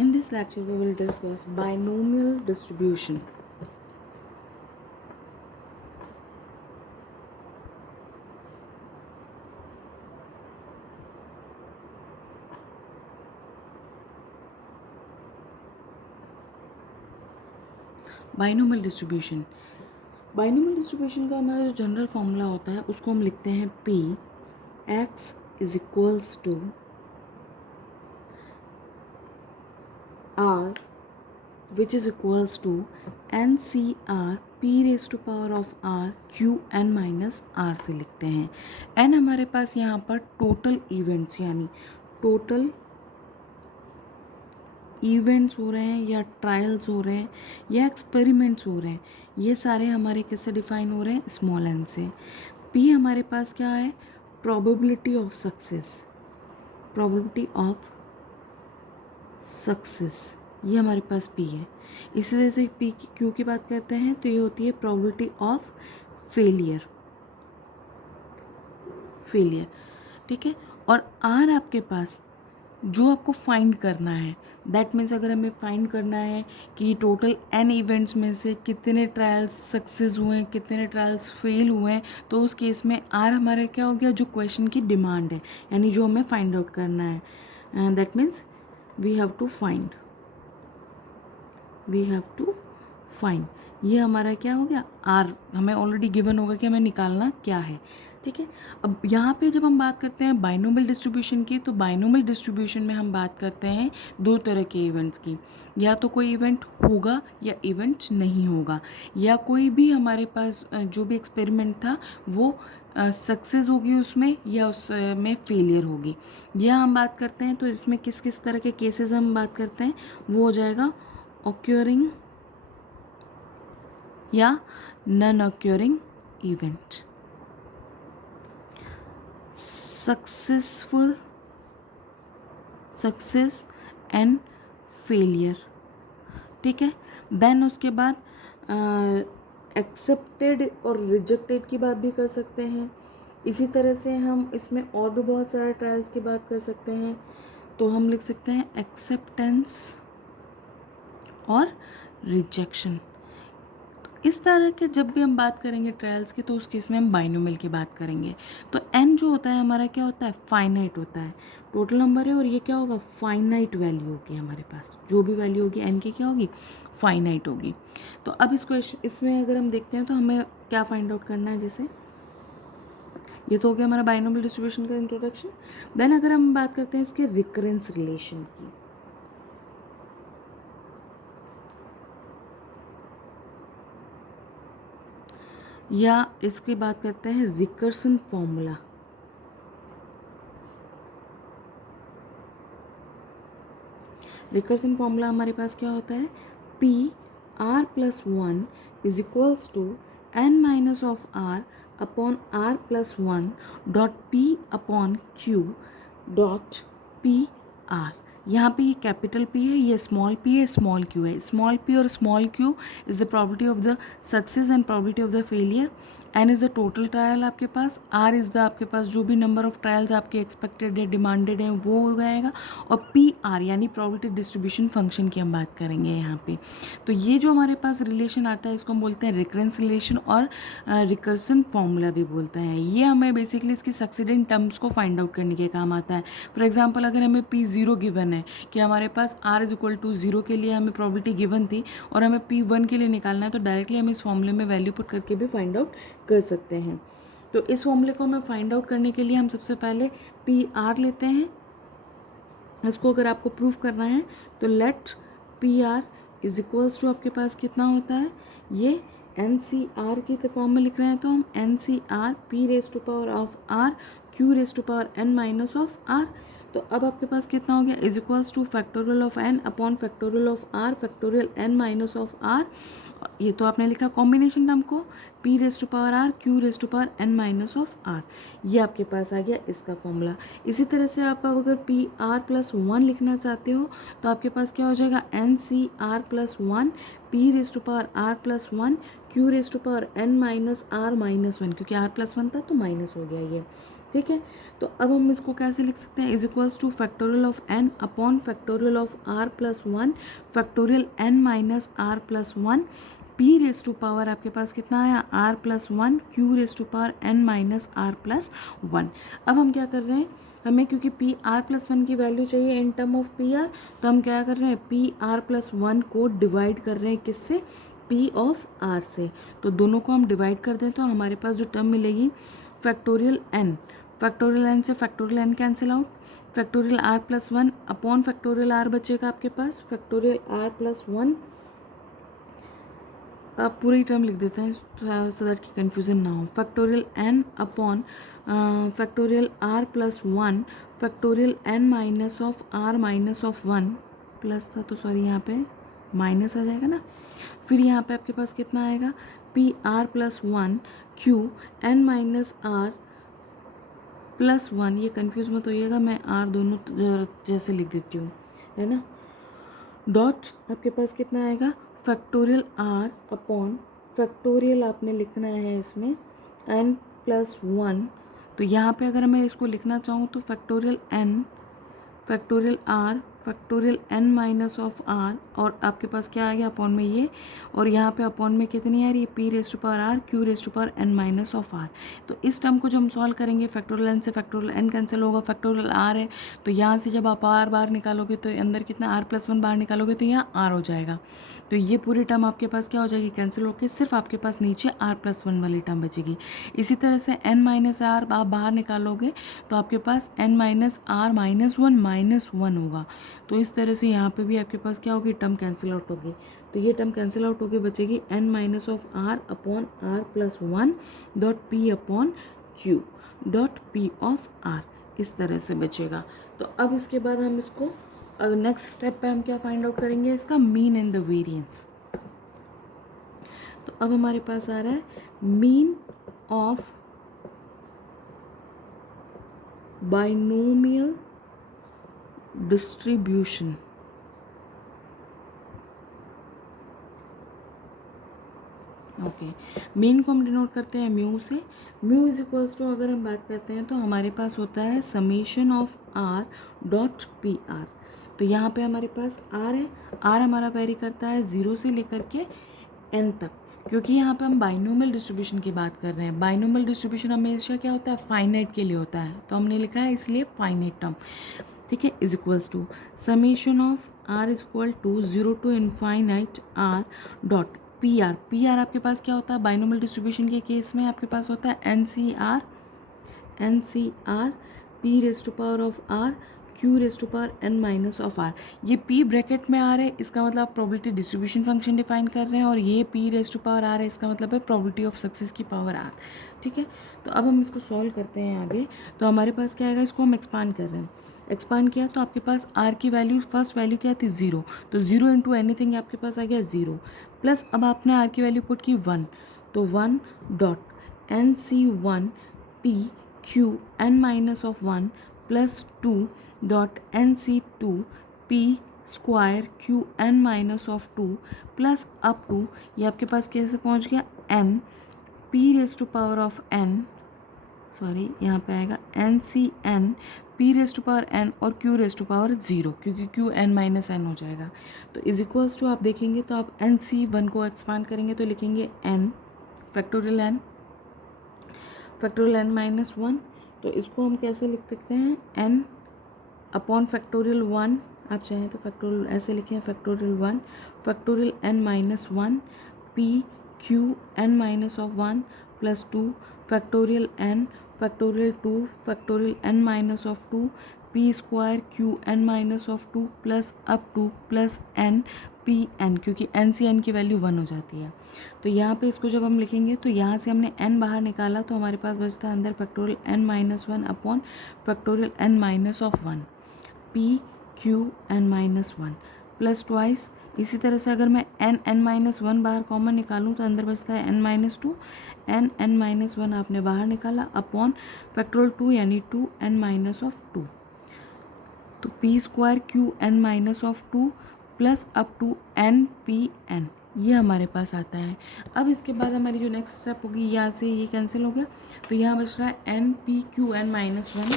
In this lecture, we will discuss binomial distribution. Binomial distribution का हमारा जो general formula होता है उसको हम लिखते हैं P x is equals to R which is equals to NCR P raise to power of R Q n minus R से लिखते हैं. n हमारे पास यहाँ पर टोटल इवेंट्स यानी टोटल इवेंट्स हो रहे हैं या ट्रायल्स हो रहे हैं या एक्सपेरिमेंट्स हो रहे हैं, ये सारे हमारे किससे डिफाइन हो रहे हैं, स्मॉल n से. p हमारे पास क्या है, प्रोबेबिलिटी ऑफ सक्सेस, ये हमारे पास p है. इसी तरह से p q की बात करते हैं तो ये होती है प्रोबेबिलिटी ऑफ फेलियर, ठीक है. और r आपके पास जो आपको फाइंड करना है, दैट मीन्स अगर हमें फाइंड करना है कि टोटल n इवेंट्स में से कितने ट्रायल्स सक्सेस हुए हैं, कितने ट्रायल्स फेल हुए हैं, तो उस केस में r हमारा क्या हो गया, जो क्वेश्चन की डिमांड है यानी जो हमें फाइंड आउट करना है. That means we have to find, ये हमारा क्या हो गया, r हमें ऑलरेडी गिवन होगा कि हमें निकालना क्या है, ठीक है. अब यहाँ पे जब हम बात करते हैं बाइनोमियल डिस्ट्रीब्यूशन की, तो बाइनोमियल डिस्ट्रीब्यूशन में हम बात करते हैं दो तरह के इवेंट्स की, या तो कोई इवेंट होगा या इवेंट नहीं होगा, या कोई भी हमारे पास जो भी एक्सपेरिमेंट था वो सक्सेस होगी उसमें या उसमें फेलियर होगी. या हम बात करते हैं तो इसमें किस किस तरह के केसेस हम बात करते हैं, वो हो जाएगा ऑक्योरिंग या non occurring event, success and failure, ठीक है. देन उसके बाद एक्सेप्टेड और रिजेक्टेड की बात भी कर सकते हैं. इसी तरह से हम इसमें और भी बहुत सारे ट्रायल्स की बात कर सकते हैं. तो हम लिख सकते हैं एक्सेप्टेंस और रिजेक्शन. इस तरह के जब भी हम बात करेंगे ट्रायल्स की, तो उस केस में हम बाइनोमियल की बात करेंगे. तो n जो होता है हमारा क्या होता है, फाइनाइट होता है, टोटल नंबर है, और ये क्या होगा, फाइनाइट वैल्यू होगी हमारे पास, जो भी वैल्यू होगी n की क्या होगी, फाइनाइट होगी. तो अब इसमें अगर हम देखते हैं तो हमें क्या फाइंड आउट करना है, जैसे ये तो हो गया हमारा बाइनोमियल डिस्ट्रीब्यूशन का इंट्रोडक्शन. देन अगर हम बात करते हैं इसके रिकरेंस रिलेशन की, या इसकी बात करते हैं रिकर्सन फॉर्मूला. रिकर्सन फॉर्मूला हमारे पास क्या होता है, P R plus 1 is equals to n minus of R upon R plus 1 dot P upon Q dot P R. यहाँ पे ये कैपिटल P है, ये स्मॉल p है, स्मॉल q है. स्मॉल p और small q is the probability of the success and probability of the failure. n is the total trial आपके पास, r इज़ द आपके पास जो भी नंबर ऑफ ट्रायल्स आपके एक्सपेक्टेड है, डिमांडेड है, वो हो जाएगा. और p r यानी प्रोबेबिलिटी डिस्ट्रीब्यूशन फंक्शन की हम बात करेंगे यहाँ पे. तो ये जो हमारे पास रिलेशन आता है इसको हम बोलते हैं रिकरेंस रिलेशन और रिकर्सन फॉर्मूला भी बोलते हैं. ये हमें बेसिकली इसकी सक्सीडेंट टर्म्स को फाइंड आउट करने के काम आता है. फॉर एग्जाम्पल अगर हमें p 0 गिवन है कि हमारे पास r इज इक्वल टू 0 के लिए हमें प्रोबेबिलिटी गिवन थी और हमें p 1 के लिए निकालना है, तो डायरेक्टली हम इस फॉर्मूले में वैल्यू पुट करके भी फाइंड आउट कर सकते हैं. तो इस फॉर्मूले को हमें फाइंड आउट करने के लिए हम सबसे पहले पी आर लेते हैं. इसको अगर आपको प्रूव करना है तो let P are is equals to आपके पास कितना होता है, ये एन सी आर की फॉर्म में लिख रहे हैं तो हम N C R P raise to power of R Q raise to power N minus of R. तो अब आपके पास कितना हो गया, is equals to factorial of N upon factorial of R factorial N minus of R. ये तो आपने लिखा कॉम्बिनेशन टर्म को, p raise to power r q raise to power n minus of r. ये आपके पास आ गया इसका फॉर्मूला. इसी तरह से आप अगर p r प्लस 1 लिखना चाहते हो तो आपके पास क्या हो जाएगा, n c r plus 1 p raise to power r plus 1 q raise to power n minus r minus 1, क्योंकि r प्लस 1 था तो माइनस हो गया ये. ठीक है। तो अब हम इसको कैसे लिख सकते हैं, is equals to factorial of N upon factorial of are plus one factorial N minus R plus one P raise to power आपके पास कितना आया R plus one Q raise to power N minus R plus one. अब हम क्या कर रहे हैं, हमें क्योंकि पी आर प्लस वन की वैल्यू चाहिए in term of P R, तो हम क्या कर रहे हैं पी आर प्लस वन को डिवाइड कर रहे हैं किससे, पी ऑफ आर से। तो दोनों को हम डिवाइड कर दें तो हमारे पास जो टर्म मिलेगी फैक्टोरियल एन से factorial N cancel out, factorial R plus one upon factorial R बचेगा आपके पास, फैक्टोरियल आर प्लस वन, आप पूरी टर्म लिख देते हैं सो दैट की कन्फ्यूजन ना हो, factorial N upon factorial R plus one factorial N minus of one plus था तो सॉरी यहाँ पे माइनस आ जाएगा ना, फिर यहाँ पे आपके पास कितना आएगा P R plus one Q N minus R plus one, ये कन्फ्यूज मत होइएगा, मैं आर दोनों जैसे लिख देती हूँ, है ना, डॉट आपके पास कितना आएगा फैक्टोरियल आर अपॉन फैक्टोरियल आपने लिखना है इसमें एन प्लस वन। तो यहाँ पे अगर मैं इसको लिखना चाहूँ तो factorial N factorial R factorial N minus of R और आपके पास क्या आ गया अपॉन में ये, और यहाँ पे अपॉन में कितनी आ रही है P raise to power are Q raise to power N minus of R. तो इस टर्म को जब हम सॉल्व करेंगे फैक्टोरियल एन से फैक्टोरियल एन कैंसिल होगा, फैक्टोरियल आर है तो यहाँ से जब आप आर बाहर निकालोगे तो अंदर कितना आर प्लस वन बाहर निकालोगे तो यहाँ आर हो जाएगा, तो ये पूरी टर्म आपके पास क्या हो जाएगी कैंसिल होकर सिर्फ आपके पास नीचे आर प्लस वन वाली टर्म बचेगी। इसी तरह से एन माइनस आर आप बाहर निकालोगे तो आपके पास N minus R minus one होगा, तो इस तरह से यहाँ पे भी आपके पास क्या होगी टर्म कैंसिल आउट होगी, तो ये टर्म कैंसिल आउट होकर बचेगी N minus of R upon R plus one dot P upon Q dot P of R, इस तरह से बचेगा। तो अब इसके बाद हम इसको नेक्स्ट स्टेप पे हम क्या फाइंड आउट करेंगे, इसका मीन एंड द वेरिएंस। तो अब हमारे पास आ रहा है mean of binomial distribution. Okay, mean को हम डिनोट करते हैं म्यू से, म्यू इज इक्वल्स टू अगर हम बात करते हैं तो हमारे पास होता है summation of are dot P R. तो यहाँ पे हमारे पास आर है, आर हमारा वेरी करता है 0 से लेकर के एन तक, क्योंकि यहाँ पे हम बाइनोमियल डिस्ट्रीब्यूशन की बात कर रहे हैं। बाइनोमियल डिस्ट्रीब्यूशन हमेशा क्या होता है फाइनाइट के लिए होता है, तो हमने लिखा है इसलिए फाइनाइट टर्म, ठीक है, is equals to summation of R is equal to 0 to infinite R dot P R. P R आपके पास क्या होता है बाइनोमियल डिस्ट्रीब्यूशन के केस में आपके पास होता है N C R P raise to power of R Q raise to power N minus of R. ये पी ब्रैकेट में आ रहा है, इसका मतलब आप प्रोबेबिलिटी डिस्ट्रीब्यूशन फंक्शन डिफाइन कर रहे हैं, और ये P raise to power R है, इसका मतलब है प्रोबेबिलिटी ऑफ सक्सेस की पावर आर, ठीक है। तो अब हम इसको सॉल्व करते हैं आगे, तो हमारे पास क्या आएगा, इसको हम एक्सपांड कर रहे हैं, एक्सपांड किया तो आपके पास आर की वैल्यू फर्स्ट वैल्यू क्या थी 0, तो 0 इंटू एनीथिंग आपके पास आ गया 0, प्लस अब आपने आर की वैल्यू पुट की 1, तो 1 dot N C one P Q N minus of 1 plus 2 dot N C two P square Q N minus of 2 plus up to, ये आपके पास कैसे पहुंच गया N P raise to power of N, sorry यहाँ पे आएगा N C N P raise to power N और क्यू रेस टू पावर 0, क्योंकि क्यू एन माइनस एन हो जाएगा। तो इज इक्वल्स टू आप देखेंगे तो आप एन सी वन को एक्सपांड करेंगे तो लिखेंगे N factorial N minus one, तो इसको हम कैसे लिख सकते हैं एन अपॉन फैक्टोरियल वन, आप चाहें तो फैक्टोरियल ऐसे लिखें factorial one factorial N minus one P Q N minus of 1 plus 2 factorial N factorial 2 factorial N minus of 2 P square Q N minus of 2 plus up to plus N P N, क्योंकि N C N की value 1 हो जाती है। तो यहाँ पे इसको जब हम लिखेंगे तो यहाँ से हमने एन बाहर निकाला तो हमारे पास बचता है अंदर factorial N minus one upon factorial N minus of 1 P Q N minus one plus twice. इसी तरह से अगर मैं एन माइनस वन बाहर कॉमन निकालूं तो अंदर बचता है N minus two, N minus one आपने बाहर निकाला अपॉन फैक्टोरियल 2 यानी 2 एन माइनस ऑफ 2, तो P square Q N minus of 2 plus up to N P N, ये हमारे पास आता है। अब इसके बाद हमारी जो नेक्स्ट स्टेप होगी, यहाँ से ये कैंसिल हो गया, तो यहाँ बच रहा है N P Q N minus one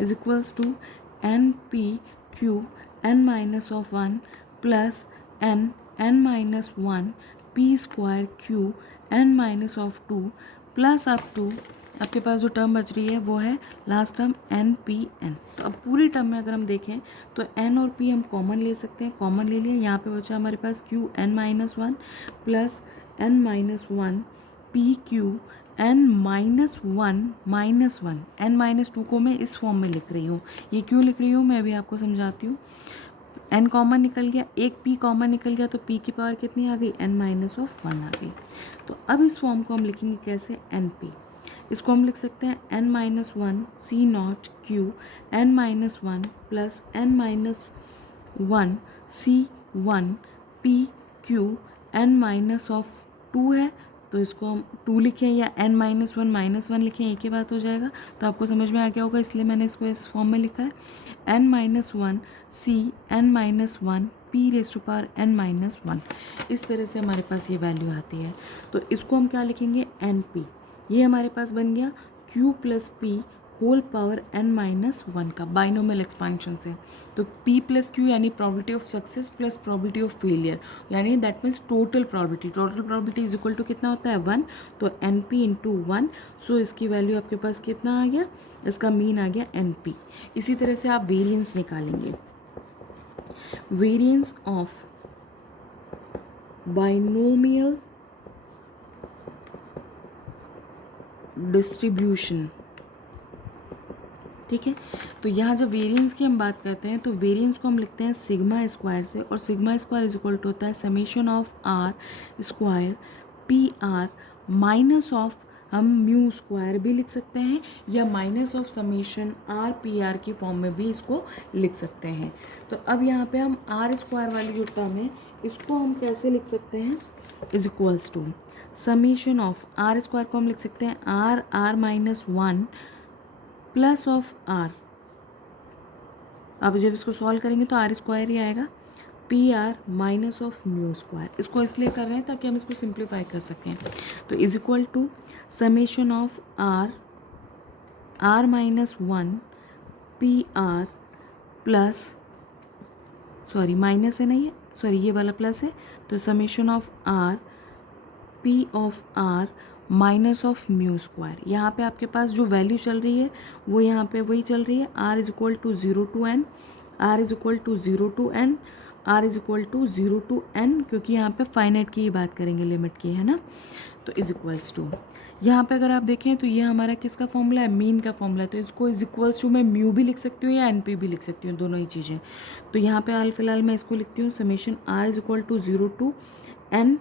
is equals to N P Q N minus of one plus N N minus one P square Q N minus of two plus up to आपके पास जो term बच रही है वो है last term N P N. तो अब पूरी टर्म में अगर हम देखें तो एन और पी हम कॉमन ले सकते हैं, कॉमन ले लिया, यहाँ पे बचा हमारे पास Q N minus one plus N minus one P Q N minus one N minus two को मैं इस फॉर्म में लिख रही हूँ। ये क्यों लिख रही हूँ मैं अभी आपको समझाती हूँ। एन कॉमन निकल गया, एक पी कॉमन निकल गया, तो पी की पावर कितनी आ गई, एन माइनस ऑफ वन आ गई। तो अब इस फॉर्म को हम लिखेंगे कैसे, एन पी, इसको हम लिख सकते हैं N minus one C not Q N minus one plus N minus one C one P Q N minus of two है, तो इसको हम टू लिखें या एन माइनस वन लिखें, एक ही बात हो जाएगा। तो आपको समझ में आ गया होगा, इसलिए मैंने इसको इस फॉर्म में लिखा है N minus one C N minus one P raise to power N minus one. इस तरह से हमारे पास ये वैल्यू आती है। तो इसको हम क्या लिखेंगे, एन पी, ये हमारे पास बन गया q plus P whole power n minus one का बाइनोमियल एक्सपांशन से। तो p प्लस क्यू यानी probability of success plus probability of failure, यानी that means total probability is equal to कितना होता है, वन। तो N P into one, so इसकी वैल्यू आपके पास कितना आ गया, इसका मीन आ गया एन पी। इसी तरह से आप वेरिएंस निकालेंगे, वेरिएंस ऑफ बाइनोमियल डिस्ट्रीब्यूशन, ठीक है। तो यहाँ जब वेरिएंस की हम बात करते हैं तो वेरिएंस को हम लिखते हैं सिग्मा स्क्वायर से, और sigma square is equal to होता है summation of R square P R minus of, हम म्यू स्क्वायर भी लिख सकते हैं या minus of summation R P R की फॉर्म में भी इसको लिख सकते हैं। तो अब यहाँ पे हम आर स्क्वायर वाली जो टर्म है इसको हम कैसे लिख सकते हैं, is equals to summation of R square को हम लिख सकते हैं R minus one plus of R. अब जब इसको सॉल्व करेंगे तो आर स्क्वायर ही आएगा, P R minus of mu square. इसको इसलिए कर रहे हैं ताकि हम इसको सिंप्लीफाई कर सकें। तो is equal to summation of R minus one P R plus, sorry minus है नहीं है, सॉरी ये वाला प्लस है, तो summation of R P of R minus of mu square. यहाँ पे आपके पास जो वैल्यू चल रही है वो यहाँ पे वही चल रही है, R is equal to zero to N, R is equal to zero to N, R is equal to zero to N, क्योंकि यहाँ पे फाइनाइट की ही बात करेंगे, लिमिट की, है ना। तो इज इक्वल्स टू, यहाँ पे अगर आप देखें तो ये हमारा किसका फॉर्मूला है, मीन का फॉर्मूला है। तो इसको इज इक्वल्स टू मैं म्यू भी लिख सकती हूँ या एन पी भी लिख सकती हूँ, दोनों ही चीज़ें। तो यहाँ पे हाल फिलहाल मैं इसको लिखती हूँ summation r is equal to zero to N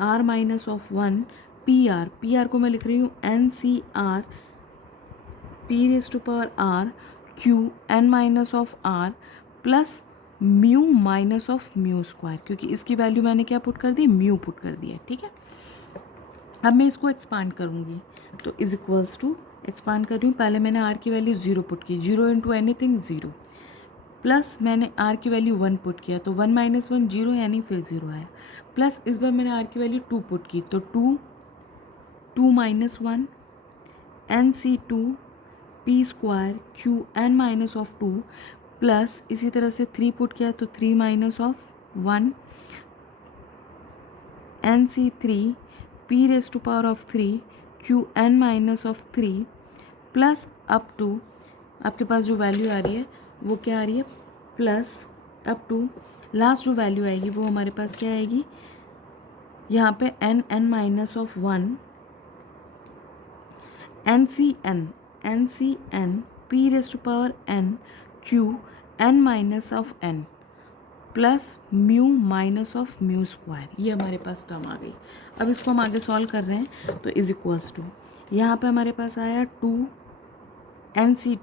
r minus of one P r को मैं लिख रही हूँ n C R P raise to power are q N minus of are plus mu minus of mu square, क्योंकि इसकी value मैंने क्या put कर दी, म्यू पुट कर दी है, ठीक है। अब मैं इसको एक्सपांड करूँगी, तो इज इक्वल्स टू एक्सपांड कर रही हूँ, पहले मैंने आर की वैल्यू ज़ीरो पुट की, zero into anything zero, plus मैंने आर की वैल्यू वन पुट किया तो वन माइनस वन जीरो यानी फिर ज़ीरो आया, प्लस इस बार मैंने आर की वैल्यू टू पुट की तो two minus one n C two P square Q N minus of two, plus इसी तरह से थ्री पुट किया तो three minus of one n c three p raise to power of three q N minus of three, plus up to आपके पास जो value आ रही है वो क्या आ रही है, प्लस अप टू लास्ट जो वैल्यू आएगी वो हमारे पास क्या आएगी, यहाँ पे n minus of one n C N P raise to power n q N minus of n plus mu minus of mu square, ये हमारे पास टर्म आ गई। अब इसको हम आगे सॉल्व कर रहे हैं तो इज इक्वल्स टू, यहाँ पे हमारे पास आया टू एन सी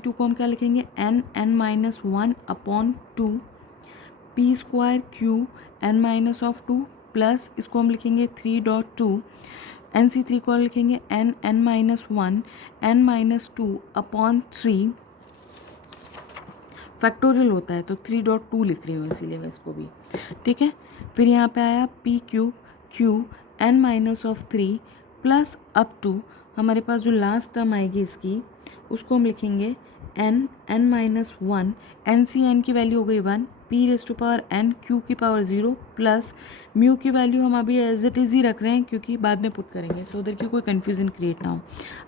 टू को हम क्या लिखेंगे, n minus one upon two P square Q N minus of two, plus इसको हम लिखेंगे three dot two n c three को लिखेंगे n minus one N minus two upon three factorial होता है, तो 3.2 लिख रही हूँ इसीलिए मैं इसको भी, ठीक है। फिर यहाँ पे आया p cube q n minus of 3 plus up to, हमारे पास जो लास्ट टर्म आएगी इसकी उसको हम लिखेंगे n minus 1, n C N की वैल्यू हो गई 1, p raise to power n q की पावर 0 प्लस म्यू की वैल्यू हम अभी एज इट इज़ ही रख रहे हैं क्योंकि बाद में पुट करेंगे, तो उधर की कोई कन्फ्यूज़न क्रिएट ना हो।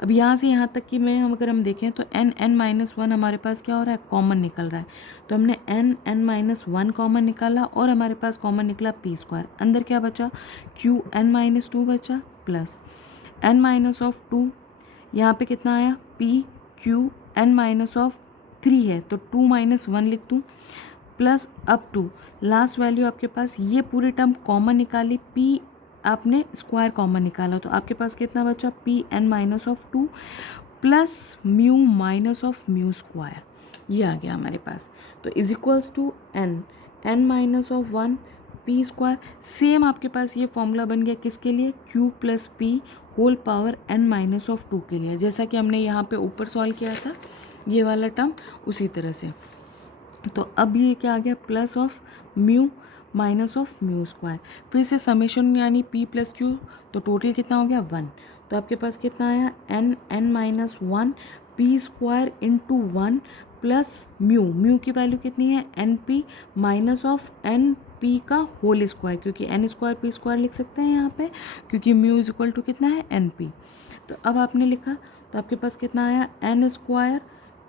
अब यहाँ से यहाँ तक कि मैं अगर हम देखें तो n माइनस 1 हमारे पास क्या हो रहा है, कॉमन निकल रहा है, तो हमने n माइनस 1 कॉमन निकाला और हमारे पास कॉमन निकला पी स्क्वायर, अंदर क्या बचा क्यू n माइनस 2 बचा प्लस n माइनस ऑफ 2, यहाँ पे कितना आया p q n minus of 3 है तो 2 माइनस 1 लिख दूँ plus up to last value आपके पास ये पूरी टर्म कॉमन निकाली, पी आपने स्क्वायर कॉमन निकाला तो आपके पास कितना बचा p n minus of 2 plus mu minus of mu square, ये आ गया हमारे पास। तो is equals to n minus of 1 p square, same आपके पास ये फॉर्मूला बन गया किसके लिए, q plus P whole power n minus of 2 के लिए, जैसा कि हमने यहाँ पे ऊपर सॉल्व किया था ये वाला टर्म उसी तरह से। तो अब ये क्या आ गया plus of mu minus of mu square, फिर से समेशन यानी p प्लस क्यू, तो टोटल कितना हो गया 1, तो आपके पास कितना आया n minus 1 p square into 1 plus mu की वैल्यू कितनी है N p minus of n p का होल स्क्वायर, क्योंकि एन स्क्वायर पी स्क्वायर लिख सकते हैं यहाँ पे क्योंकि म्यू इज इक्वल टू कितना है एन पी। तो अब आपने लिखा तो आपके पास कितना आया n square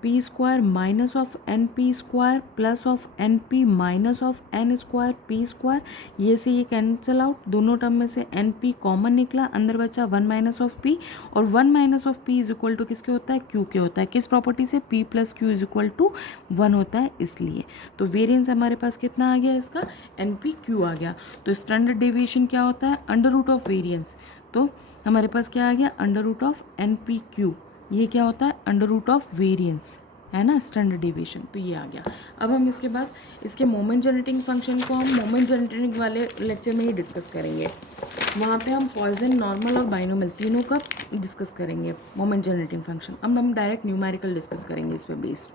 p square minus of n p square plus of n p minus of n square p square, ये से ये कैंसिल आउट, दोनों टर्म में से एन पी कॉमन निकला, अंदर बचा 1 माइनस ऑफ पी, और 1 minus of p is equal to किसके होता है क्यू के होता है, किस प्रॉपर्टी से p plus q is equal to 1 होता है इसलिए। तो वेरिएंस हमारे पास कितना आ गया इसका एन पी क्यू आ गया। तो स्टैंडर्ड डेविएशन क्या होता है अंडर रूट ऑफ वेरिएंस, तो हमारे पास क्या आ गया under root of n P q, ये क्या होता है अंडर रूट ऑफ वेरिएंस है ना स्टैंडर्ड डेविएशन, तो ये आ गया। अब हम इसके बाद इसके मोमेंट जनरेटिंग फंक्शन को हम मोमेंट जनरेटिंग वाले लेक्चर में ही डिस्कस करेंगे, वहाँ पे हम पॉइजन नॉर्मल और बाइनोमियल तीनों का डिस्कस करेंगे मोमेंट जनरेटिंग फंक्शन। अब हम डायरेक्ट न्यूमेरिकल डिस्कस करेंगे इस पर बेस्ड,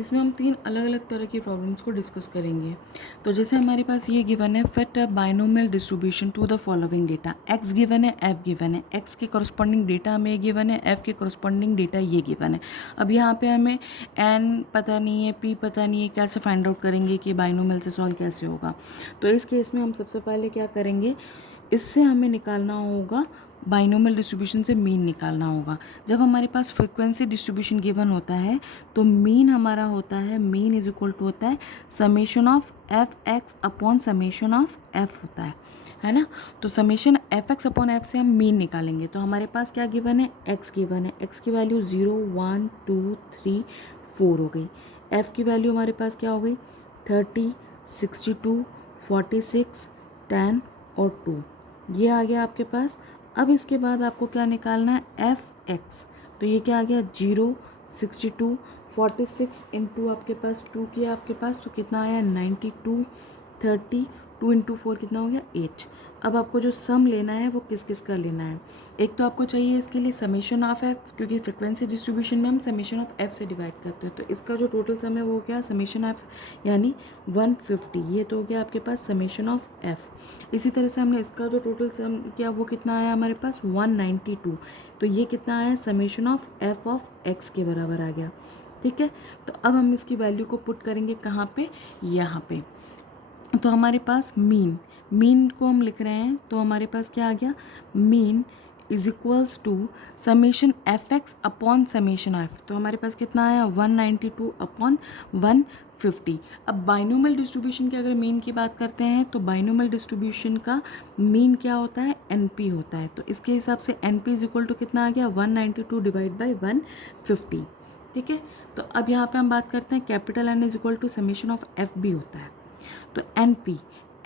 इसमें हम 3 अलग अलग तरह की प्रॉब्लम्स को डिस्कस करेंगे। तो जैसे हमारे पास ये गिवन है fit a binomial distribution to the following data, x given है f गिवन है, x के करस्पॉन्डिंग डेटा हमें ये गिवन है, f के करस्पॉन्डिंग डेटा ये गिवन है। अब यहाँ पे हमें n पता नहीं है p पता नहीं है, कैसे फाइंड आउट करेंगे कि बाइनोमियल से सॉल्व कैसे होगा। तो इस केस में हम सबसे पहले क्या करेंगे, इससे हमें निकालना होगा बाइनोमियल डिस्ट्रीब्यूशन से मीन निकालना होगा। जब हमारे पास फ्रीक्वेंसी डिस्ट्रीब्यूशन गिवन होता है तो मीन हमारा होता है, मीन इज इक्वल टू होता है summation of F x upon summation of F होता है ना। तो summation f x upon F से हम मीन निकालेंगे। तो हमारे पास क्या गिवन है एक्स गिवन है, एक्स की वैल्यू 0 1 2 3 4 हो गई, एफ की वैल्यू हमारे पास क्या हो गई 30 62 46 10 और 2, ये आ गया आपके पास। अब इसके बाद आपको क्या निकालना है एफ एक्स, तो ये क्या आ गया 0 62 46 इंटू आपके पास 2 किया आपके पास, तो कितना आया 92 30 2 इंटू 4 कितना हो गया 8। अब आपको जो सम लेना है वो किस किस का लेना है, एक तो आपको चाहिए इसके लिए समेशन ऑफ एफ, क्योंकि फ्रिक्वेंसी डिस्ट्रीब्यूशन में हम समेशन ऑफ एफ से डिवाइड करते हैं, तो इसका जो टोटल सम है वो क्या समेशन एफ यानी 150, ये तो हो गया आपके पास समेशन ऑफ एफ। इसी तरह से हमने इसका जो टोटल सम किया वो कितना आया हमारे पास 192, तो ये कितना आया summation of F of x के बराबर आ गया। ठीक है, तो अब हम इसकी वैल्यू को पुट करेंगे कहाँ पे, यहाँ पे। तो हमारे पास मीन को हम लिख रहे हैं, तो हमारे पास क्या आ गया mean is equals to summation f x upon summation f, तो हमारे पास कितना आया 192 अपॉन 150। अब बाइनोमियल डिस्ट्रीब्यूशन की अगर मीन की बात करते हैं तो बाइनोमियल डिस्ट्रीब्यूशन का मीन क्या होता है एनपी होता है, तो इसके हिसाब से एनपी इज इक्वल टू कितना आ गया 192 डिवाइड बाई 150। ठीक है, तो अब यहाँ पे हम बात करते हैं capital n is equal to summation of f भी होता है, तो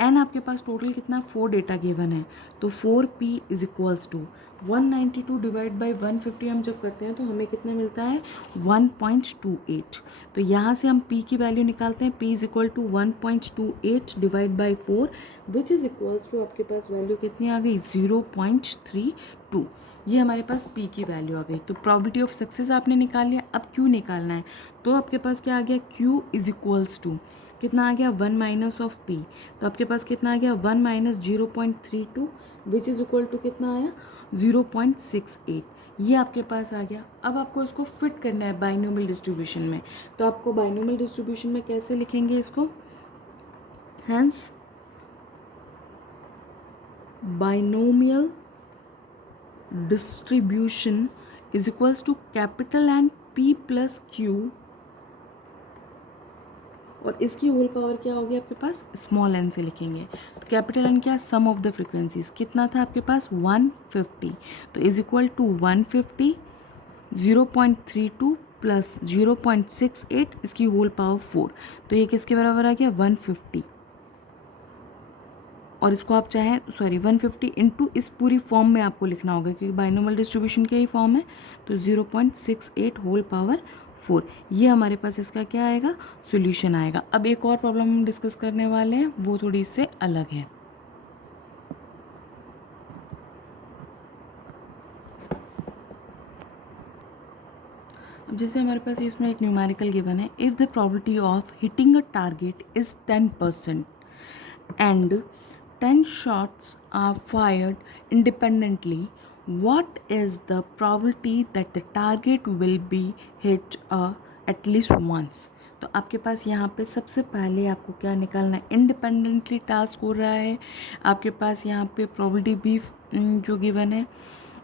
एन आपके पास टोटल कितना 4 डेटा गिवन है, तो 4p is equals to 192 divide by 150 हम जब करते हैं तो हमें कितना मिलता है 1.28। तो यहाँ से हम p की वैल्यू निकालते हैं, p is equal to 1.28 divide by 4 which is equals to आपके पास वैल्यू कितनी आ गई 0.32। ये हमारे पास p की वैल्यू आ गई। तो प्रोबेबिलिटी ऑफ सक्सेस आपने निकाल लिया। अब q निकालना है, तो आपके पास क्या आ गया q इज इक्वल्स टू कितना आ गया 1 माइनस ऑफ p, तो आपके पास कितना आ गया 1 minus 0.32 which is equal to कितना आया 0.68। ये आपके पास आ गया। अब आपको इसको फिट करना है बाइनोमियल डिस्ट्रीब्यूशन में, तो आपको बाइनोमियल डिस्ट्रीब्यूशन में कैसे लिखेंगे इसको, hence binomial distribution is equals to capital n p plus q, और इसकी होल पावर क्या होगी आपके पास स्मॉल n से लिखेंगे। तो कैपिटल n क्या, सम ऑफ द फ्रिक्वेंसीज कितना था आपके पास 150, तो इज इक्वल टू 150 0.32 प्लस 0.68 इसकी होल पावर 4, तो ये किसके बराबर आ गया 150। और इसको आप चाहें 150 इंटू इस पूरी फॉर्म में आपको लिखना होगा क्योंकि बाइनोमियल डिस्ट्रीब्यूशन का ही फॉर्म है, तो 0.68 होल पावर 4, ये हमारे पास इसका क्या आएगा सॉल्यूशन आएगा। अब एक और प्रॉब्लम हम डिस्कस करने वाले हैं, वो थोड़ी इससे अलग है। अब जैसे हमारे पास इसमें एक न्यूमेरिकल गिवन है, if the probability of hitting a target is 10% and 10 shots are fired independently, what is the probability that the target will be hit at least once? तो आपके पास यहाँ पे सबसे पहले आपको क्या निकालना है, इंडिपेंडेंटली टास्क हो रहा है, आपके पास यहाँ पे प्रोबेबिलिटी भी जो गिवन है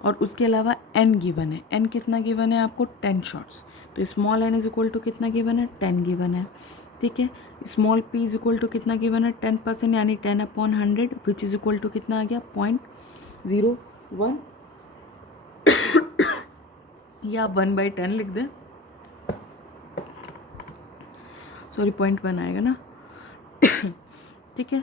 और उसके अलावा n गिवन है। n कितना गिवन है आपको 10 शॉट्स, तो small n is equal to कितना गिवन है 10 गिवन है, ठीक है। Small p is equal to कितना गिवन है 10% यानी 10/100 विच इज इक्वल टू कितना आ गया 0.01 या 1/10 लिख दें, 0.1 आएगा ना ठीक है,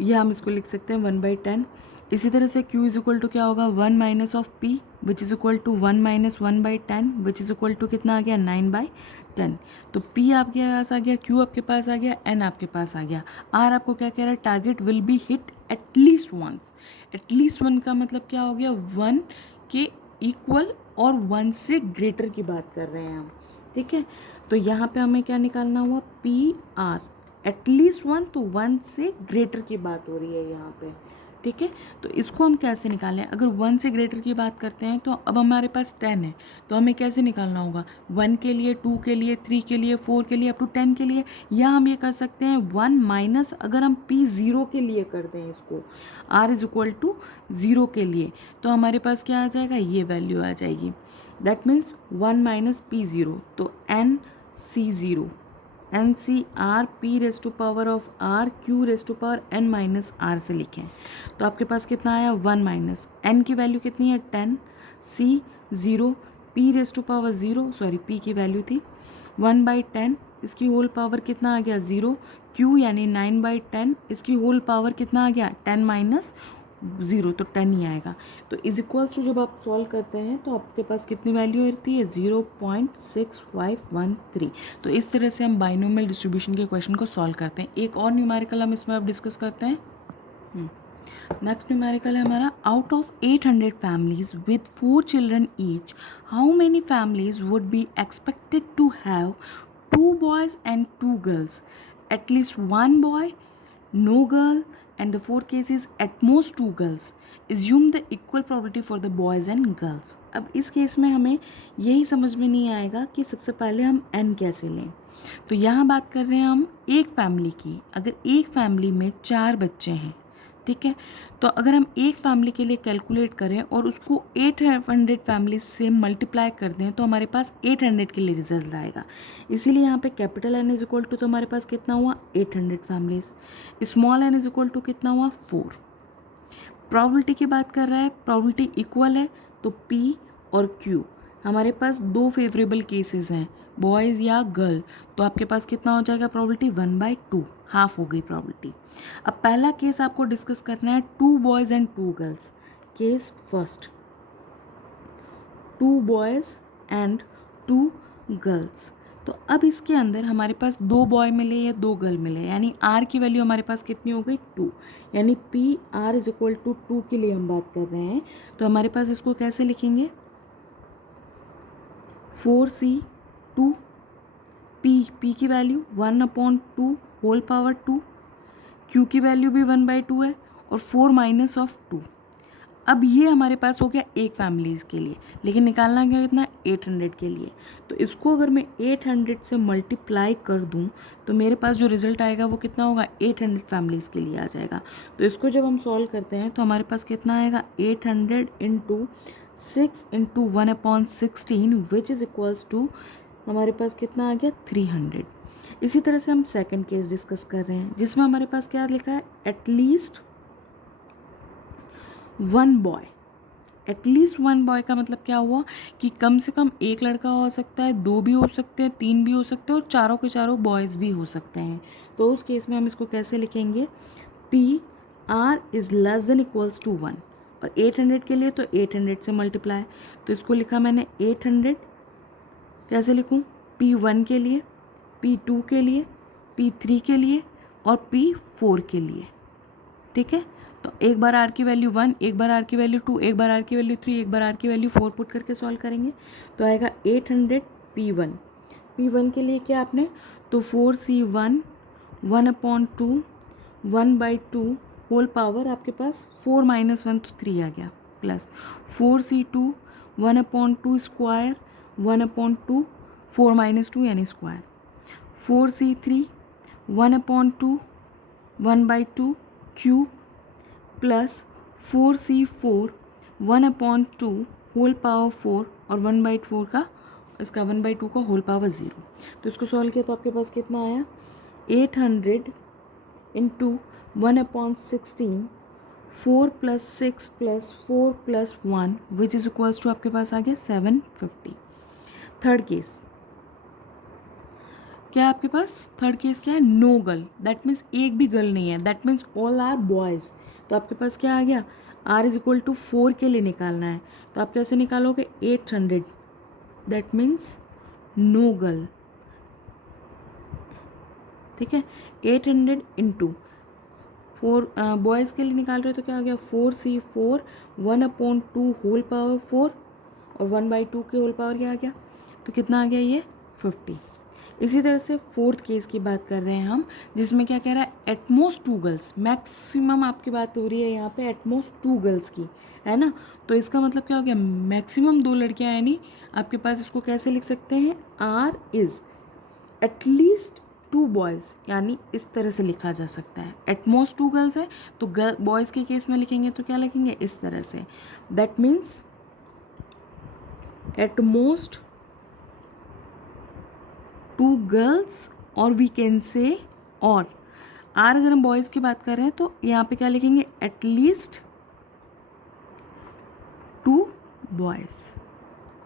या हम इसको लिख सकते हैं 1/10। इसी तरह से q इज इक्वल टू क्या होगा 1 minus of p which is equal to 1 minus 1/10 which is equal to कितना आ गया 9/10। तो p आपके पास आ गया, q आपके पास आ गया, n आपके पास आ गया। r आपको क्या कह रहा है, target will be hit at least once. At least 1 का मतलब क्या हो गया 1 के इक्वल और 1 से ग्रेटर की बात कर रहे हैं हम, ठीक है। तो यहाँ पे हमें क्या निकालना हुआ PR एटलीस्ट 1, तो 1 से ग्रेटर की बात हो रही है यहाँ पे, ठीक है। तो इसको हम कैसे निकालें, अगर 1 से ग्रेटर की बात करते हैं तो अब हमारे पास 10 है, तो हमें कैसे निकालना होगा 1 के लिए, 2 के लिए, 3 के लिए, 4 के लिए, अप टू 10 के लिए। या हम ये कर सकते हैं 1 माइनस, अगर हम p 0 के लिए करते हैं इसको r इज इक्वल टू 0 के लिए, तो हमारे पास क्या आ जाएगा, ये वैल्यू आ जाएगी, दैट मीन्स 1 माइनस p 0, तो NC0 NCR p raise to power of r q raise to power n minus r से लिखें, तो आपके पास कितना आया 1 माइनस n की वैल्यू कितनी है 10, C0 p raise to power 0, p की वैल्यू थी 1/10, इसकी होल पावर कितना आ गया 0, q यानी 9/10, इसकी होल पावर कितना आ गया 10 माइनस 0, तो 10 ही आएगा। तो इज इक्वल्स टू जब आप सॉल्व करते हैं तो आपके पास कितनी वैल्यू रहती है 0.6513। तो इस तरह से हम बाइनोमियल डिस्ट्रीब्यूशन के क्वेश्चन को सॉल्व करते हैं। एक और न्यूमेरिकल हम इसमें अब डिस्कस करते हैं। नेक्स्ट न्यूमेरिकल है हमारा, out of 800 families with 4 children each, how many families would be expected to have 2 boys and 2 girls, at least 1 boy, no girl, and the fourth case is at most 2 girls. Assume the equal probability for the boys and girls. अब इस case में हमें यही समझ में नहीं आएगा कि सबसे पहले हम n कैसे लें। तो यहाँ बात कर रहे हैं हम एक फैमिली की, अगर एक फैमिली में 4 बच्चे हैं, ठीक है, तो अगर हम एक फैमिली के लिए कैलकुलेट करें और उसको 800 फैमिली से मल्टीप्लाई कर दें तो हमारे पास 800 के लिए रिजल्ट आएगा। इसीलिए यहाँ पे capital N is equal to, तो हमारे पास कितना हुआ 800 families, small n is equal to कितना हुआ 4। प्रोबेबिलिटी की बात कर रहा है, प्रोबेबिलिटी इक्वल है, तो P और Q हमारे पास 2 फेवरेबल केसेस हैं, बॉयज़ या गर्ल, तो आपके पास कितना हो जाएगा प्रोबेबिलिटी 1/2, हाफ हो गई प्रोबेबिलिटी। अब पहला केस आपको डिस्कस करना है 2 boys and 2 girls. Case first, 2 boys and 2 girls. तो अब इसके अंदर हमारे पास 2 बॉय मिले या 2 गर्ल मिले, यानी आर की वैल्यू हमारे पास कितनी हो गई 2, यानी p are is equal to 2 के लिए हम बात कर रहे हैं। तो हमारे पास इसको कैसे लिखेंगे, 4C2, पी की वैल्यू 1/2 होल पावर 2, क्यू की वैल्यू भी 1/2 है और 4 माइनस ऑफ 2। अब ये हमारे पास हो गया एक फैमिलीज़ के लिए, लेकिन निकालना क्या कितना 800 के लिए। तो इसको अगर मैं 800 से मल्टीप्लाई कर दूं तो मेरे पास जो रिजल्ट आएगा वो कितना होगा 800 फैमिलीज़ के लिए आ जाएगा। तो इसको जब हम सॉल्व करते हैं तो हमारे पास कितना आएगा 800 into 6 into 1/16 which is equals to हमारे पास कितना आ गया 300। इसी तरह से हम सेकंड केस डिस्कस कर रहे हैं जिसमें हमारे पास क्या लिखा है एटलीस्ट 1 बॉय। एटलीस्ट 1 बॉय का मतलब क्या हुआ कि कम से कम एक लड़का हो सकता है, 2 भी हो सकते हैं, 3 भी हो सकते हैं और चारों के चारों बॉयज़ भी हो सकते हैं। तो उस केस में हम इसको कैसे लिखेंगे, p r is less than equals to 1 और 800 के लिए तो 800 से मल्टीप्लाई। तो इसको लिखा मैंने 800, कैसे लिखूँ, P1 के लिए, P2 के लिए, P3 के लिए और P4 के लिए। ठीक है, तो एक बार आर की वैल्यू 1, एक बार आर की वैल्यू 2, एक बार आर की वैल्यू 3, एक बार आर की वैल्यू 4 पुट करके सॉल्व करेंगे तो आएगा 800 P1 के लिए क्या आपने, तो 4C1 1/2 1/2 होल पावर आपके पास 4 माइनस 1 तो 3 आ गया, प्लस 4C2 1/2 स्क्वायर 1/2 4 माइनस 2 यानी square, 4C3 1/2 1/2 cube plus 4C4 1/2 whole power 4 और 1/4 का इसका 1/2 का होल पावर 0। तो इसको सॉल्व किया तो आपके पास कितना आया 800 into 1/16 4 + 6 + 4 + 1 which is equals to आपके पास आ गया 750। थर्ड केस क्या आपके पास, थर्ड केस क्या है, नो गर्ल, दैट मीन्स एक भी गर्ल नहीं है, that means all are boys. तो आपके पास क्या आ गया, आर इज इक्वल टू 4 के लिए निकालना है तो आप कैसे निकालोगे 800, दैट मीन्स नो गर्ल। ठीक है, 800 इंटू 4 बॉयज़ के लिए निकाल रहे हो तो क्या आ गया 4C4 1/2 होल पावर 4 और 1/2 के होल पावर क्या आ गया, तो कितना आ गया ये 50। इसी तरह से फोर्थ केस की बात कर रहे हैं हम जिसमें क्या कह रहा है एटमोस्ट 2 गर्ल्स, मैक्सिमम आपकी बात हो रही है यहाँ पे एटमोस्ट 2 गर्ल्स की, है ना। तो इसका मतलब क्या हो गया मैक्सिमम 2 लड़कियाँ, यानी आपके पास इसको कैसे लिख सकते हैं आर इज़ एटलीस्ट 2 बॉयज़, यानी इस तरह से लिखा जा सकता है। एटमोस्ट 2 गर्ल्स है तो बॉयज़ के केस में लिखेंगे तो क्या लिखेंगे इस तरह से, दैट मीन्स एटमोस्ट 2 गर्ल्स और वी कैन से और आर अगर हम बॉयज़ की बात कर रहे हैं तो यहाँ पे क्या लिखेंगे एटलीस्ट 2 बॉयज़।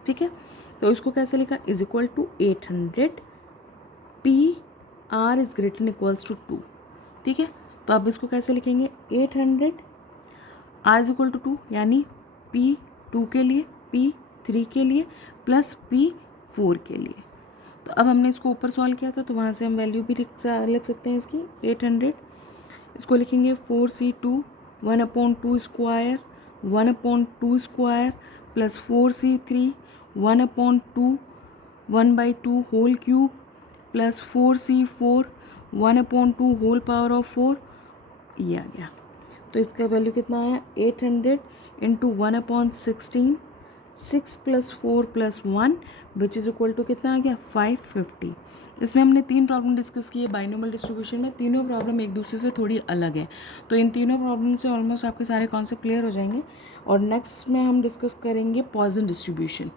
ठीक है, तो इसको कैसे लिखा is equal to 800 p are is greater than equals to 2। ठीक है, तो अब इसको कैसे लिखेंगे 800 आर इज इक्वल टू 2 यानी P2 के लिए, P3 के लिए प्लस P4 के लिए। तो अब हमने इसको ऊपर सॉल्व किया था तो वहाँ से हम वैल्यू भी लिख सकते हैं इसकी 800, इसको लिखेंगे 4C2 1/2 square 1/2 square plus 4C3 1/2 1/2 whole cube plus 4C4 1/2 whole power of 4, ये आ गया। तो इसका वैल्यू कितना आया 800 into 1/16 6 + 4 + 1 which is equal to कितना आ गया 550। इसमें हमने 3 प्रॉब्लम डिस्कस किए बाइनोमियल डिस्ट्रीब्यूशन में, तीनों प्रॉब्लम एक दूसरे से थोड़ी अलग है। तो इन तीनों प्रॉब्लम से ऑलमोस्ट आपके सारे कॉन्सेप्ट क्लियर हो जाएंगे और नेक्स्ट में हम डिस्कस करेंगे पॉइसन डिस्ट्रीब्यूशन।